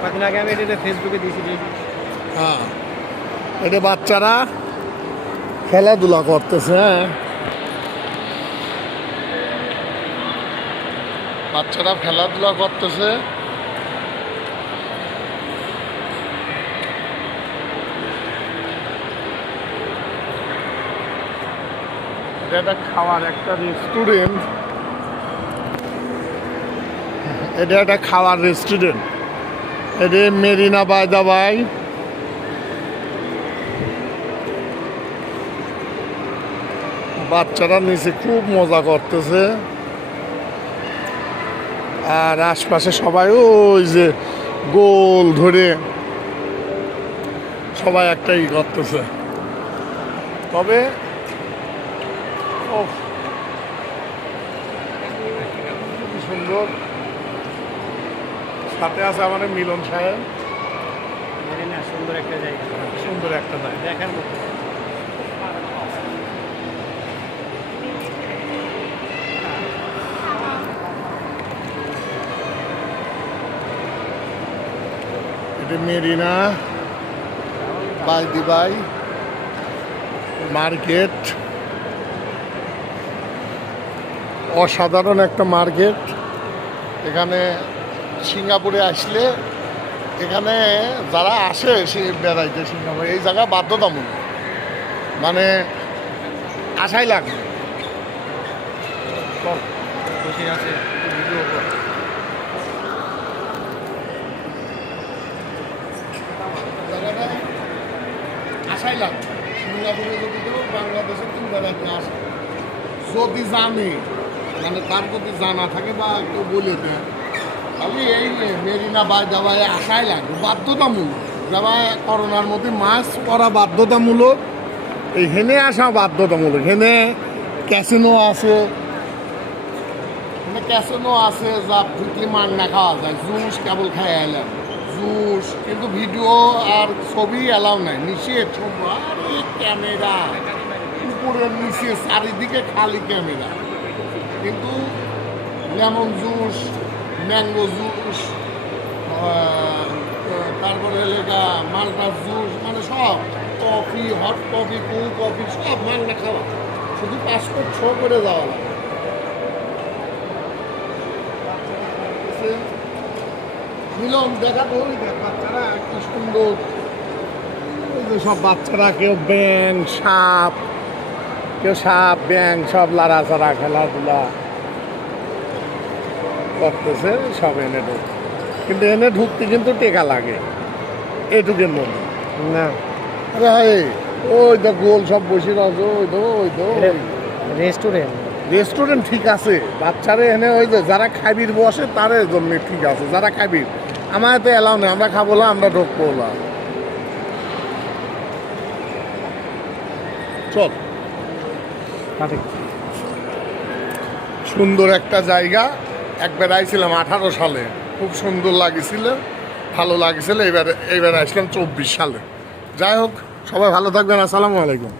কদিন আগে আমি এটা ফেসবুকে দিয়েছি। হ্যাঁ, এটা বাচ্চারা খেলাধুলা করতেছে। হ্যাঁ, বাচ্চারা খেলাধুলা করতেছে। এটা খাওয়ার একটা রেস্টুরেন্ট। এটা একটা খাওয়ার রেস্টুরেন্ট। এটা মেরিনা বাই দা বাই। বাচ্চারা নিচে খুব মজা করতেছে, আর আশপাশে সবাই ওই যে গোল ধরে সবাই একটা ই করতেছে। তবে খুব সুন্দর। সাথে আছে আমাদের মিলন সাহেব। সুন্দর একটা জায়গা, সুন্দর একটা জায়গা দেখার মতো। এটা Marina by the bay market. অসাধারণ একটা মার্কেট। এখানে সিঙ্গাপুরে আসলে এখানে যারা আসে সে বেড়াইতে সিঙ্গাপুরে, এই জায়গা বাধ্যতামূলক, মানে আশাই লাগবে। বসে আছে ভিডিও কর। জায়গাটা আশাই লাগবে। সিঙ্গাপুরে যদি কেউ বাংলাদেশে তুমি বেড়াইতে আসে, যদি জানে, মানে তার যদি জানা থাকে বা কেউ বলে দেয়, তাহলে এই মেরিনা বাই দাবায় আসাই লাগবে, বাধ্যতামূলক। যারা করোনার মধ্যে মাস্ক পরা বাধ্যতামূলক, এই হেনে আসা বাধ্যতামূলক। হেনে ক্যাসিনো আছে, হেনে ক্যাসিনো আছে, যা ঢুকলে মান্না খাওয়া যায়। জুস কেবল খাই এলাম, জুস, কিন্তু ভিডিও আর ছবি এলাও নাই, নিষেধ। আর এই ক্যামেরা উপরের নিচে চারিদিকে খালি ক্যামেরা। কিন্তু লেমন জুস, ম্যাঙ্গো জুস, তারপরে লেখা মালটা জুস, মানে সব coffee, hot coffee, cold coffee, সব মালটা খাওয়া। শুধু পাসপোর্ট শো করে যাওয়া লাগে। মিলন দেখা তো ওই দেখ, বাচ্চারা কি সুন্দর। ওই যে সব বাচ্চারা, কেউ ব্যাং, সাপ, কেউ সাপ ব্যাং সব লাড়াচাড়া খেলাধুলা করতেছে। সব এনে ঢুকছে, কিন্তু এনে ঢুকতে কিন্তু টেকা লাগে এটুকের মধ্যে না। আরে হাই, ওই তো গোল সব বসে রয়েছে। ওই তো রেস্টুরেন্ট। রেস্টুরেন্ট ঠিক আছে, বাচ্চারা এনে ওই যে যারা খাবির বসে তার জন্য ঠিক আছে। যারা খাবির, আমার তো এলাও নেই, আমরা খাবো না, আমরা ঢুকবো না। চল, সুন্দর একটা জায়গা। একবার আইছিলাম 18 সালে, খুব সুন্দর লাগেছিল, ভালো লাগেছিল। এবার আসলাম 24 সালে। যাই হোক, সবাই ভালো থাকবেন। আসসালামু আলাইকুম।